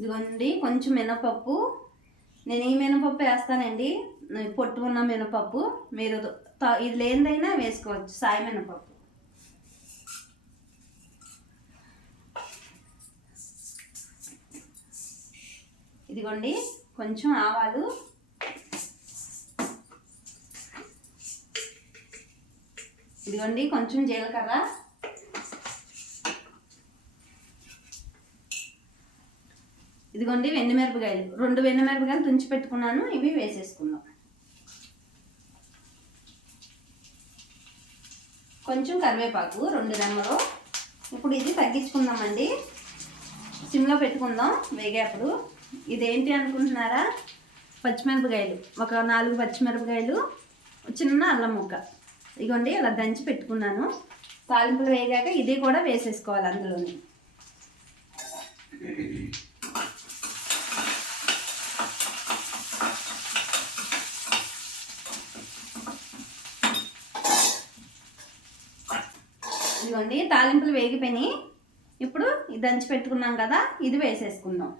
ఇదిగోండి కొంచెం మినపప్పు. నేను ఈ మినపప్పు వేస్తానండి, పొట్టు ఉన్న మినపప్పు. మీరు ఇది లేనిదైనా వేసుకోవచ్చు, సాయి మినపప్పు. ఇదిగోండి కొంచెం ఆవాలు, ఇదిగోండి కొంచెం జీలకర్ర, ఇదిగోండి వెండిమిరపకాయలు, 2 వెండిమిరపకాయలు తుంచి పెట్టుకున్నాను, ఇవి వేసేసుకుందాం. కొంచెం కరివేపాకు 2 రెమ్మలు. ఇప్పుడు ఇది తగ్గించుకుందామండి, సిమ్లో పెట్టుకుందాం వేగేప్పుడు. ఇదేంటి అనుకుంటున్నారా? పచ్చిమిరపకాయలు, ఒక 4 పచ్చిమిరపకాయలు, చిన్న అల్లం ముక్క. ఇదిగోండి ఇలా దంచి పెట్టుకున్నాను. తాలింపులు వేగాక ఇది కూడా వేసేసుకోవాలి అందులోని. ఇదిగోండి తాలింపులు వేగిపోయినాయి. ఇప్పుడు ఇది దంచి పెట్టుకున్నాం కదా, ఇది వేసేసుకుందాం.